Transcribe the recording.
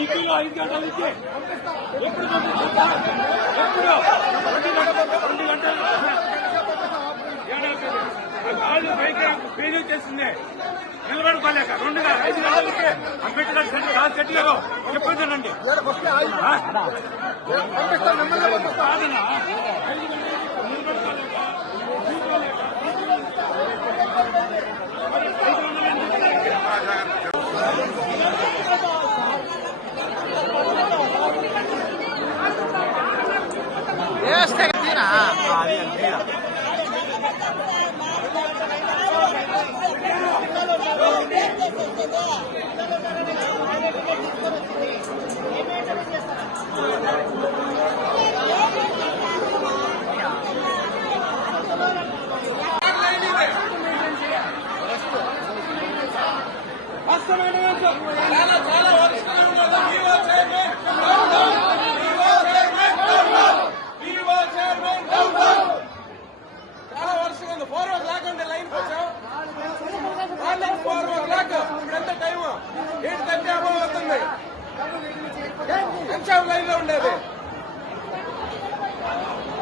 ఇంటిలో ఐదు గంటలు ఇచ్చి ఎప్పుడు? ఎప్పుడు? రెండు గంటలు రెండు గంటలు. ఆ కాళ్ళు ఫెయిల్యూర్ చేసింది. నిలబడుకోలేక రెండుగా ఐదు గంటలకి అంబేద్కర్ సెంటర్ కాదు గట్టిగా చెప్పుతానండి కాదన్నా ఐదు టైం ఎయిట్ థర్టీ అబౌవ్ అవుతుంది. ఎంత లైన్లో ఉండేది?